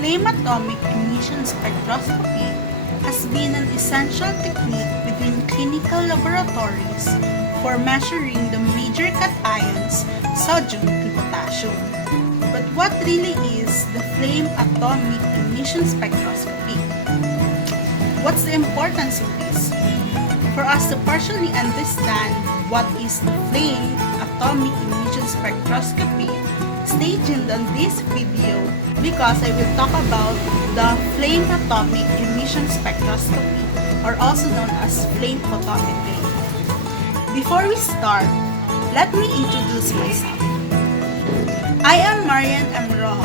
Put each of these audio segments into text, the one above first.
Flame atomic emission spectroscopy has been an essential technique within clinical laboratories for measuring the major cations, sodium and potassium. But what really is the flame atomic emission spectroscopy? What's the importance of this? For us to partially understand what is the flame atomic emission spectroscopy, stay tuned on this video because I will talk about the flame atomic emission spectroscopy, or also known as flame photometry. Before we start, let me introduce myself. I am Marian M. Rojo,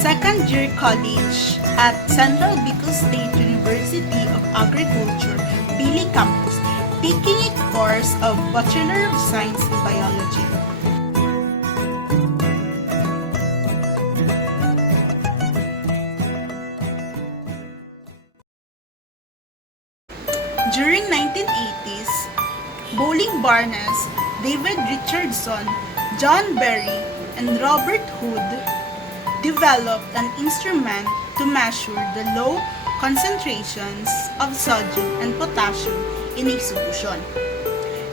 second year college at Central Bicol State University of Agriculture, Pili Campus, taking a course of Bachelor of Science in Biology. During 1980s, Bowling Barnes, David Richardson, John Berry, and Robert Hood developed an instrument to measure the low concentrations of sodium and potassium in a solution.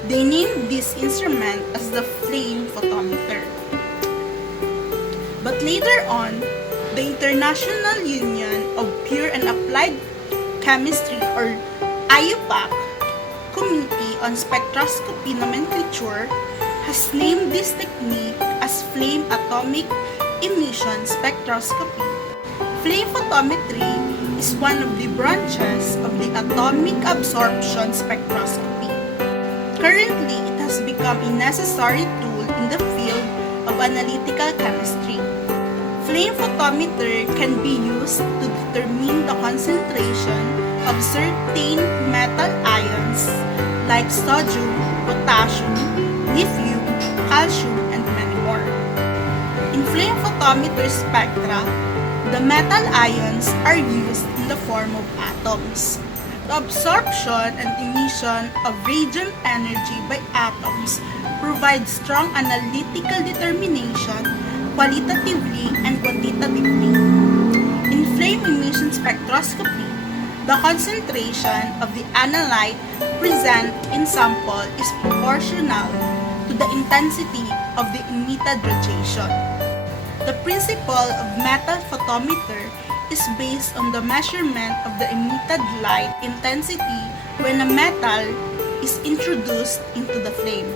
They named this instrument as the flame photometer. But later on, the International Union of Pure and Applied Chemistry, or IUPAC, Committee on Spectroscopy Nomenclature, has named this technique as flame atomic emission spectroscopy. Flame photometry is one of the branches of the atomic absorption spectroscopy. Currently, it has become a necessary tool in the field of analytical chemistry. Flame photometer can be used to determine the concentration of certain metal ions like sodium, potassium, lithium, calcium, and many more. In flame photometer spectra, the metal ions are used in the form of atoms. The absorption and emission of radiant energy by atoms provides strong analytical determination qualitatively and quantitatively. In flame emission spectroscopy, the concentration of the analyte present in sample is proportional to the intensity of the emitted radiation. The principle of metal photometer is based on the measurement of the emitted light intensity when a metal is introduced into the flame.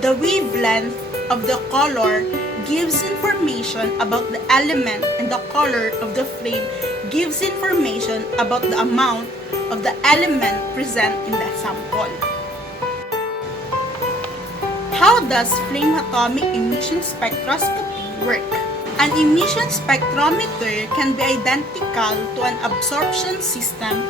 The wavelength of the color gives information about the element, and the color of the flame gives information about the amount of the element present in the sample. How does flame atomic emission spectroscopy work? An emission spectrometer can be identical to an absorption system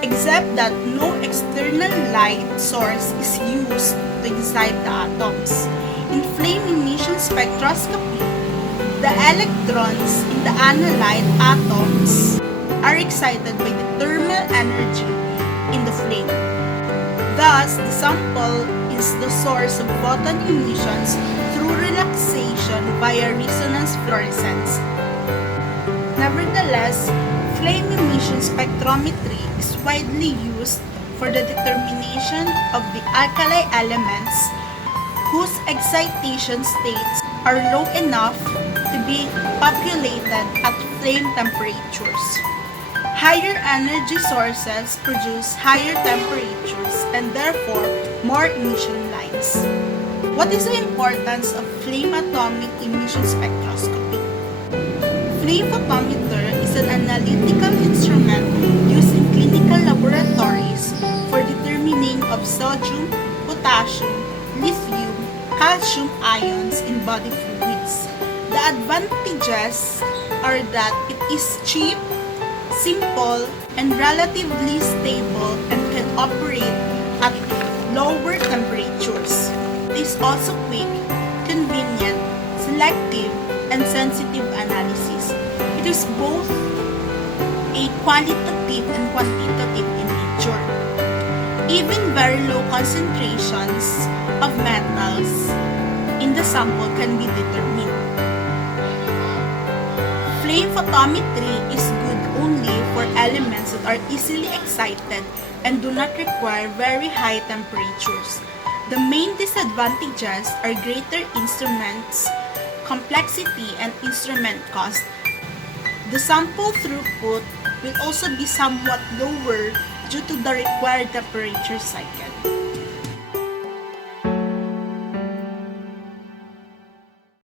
except that no external light source is used to excite the atoms. In flame emission spectroscopy, the electrons in the analyte atoms are excited by the thermal energy in the flame. Thus, the sample is the source of photon emissions through relaxation via resonance fluorescence. Nevertheless, flame emission spectrometry is widely used for the determination of the alkali elements whose excitation states are low enough to be populated at flame temperatures. Higher energy sources produce higher temperatures and therefore more emission lines. What is the importance of flame atomic emission spectroscopy? Flame photometer is an analytical instrument used in clinical laboratories for determining of sodium, potassium, lithium, calcium ions in body fluids. The advantages are that it is cheap, simple, and relatively stable and can operate at lower temperatures. It is also quick, convenient, selective, and sensitive analysis. It is both a qualitative and quantitative in nature. Even very low concentrations of metals in the sample can be determined. flame photometry is good only for elements that are easily excited and do not require very high temperatures. The main disadvantages are greater instruments complexity and instrument cost. The sample throughput will also be somewhat lower due to the required temperature cycle.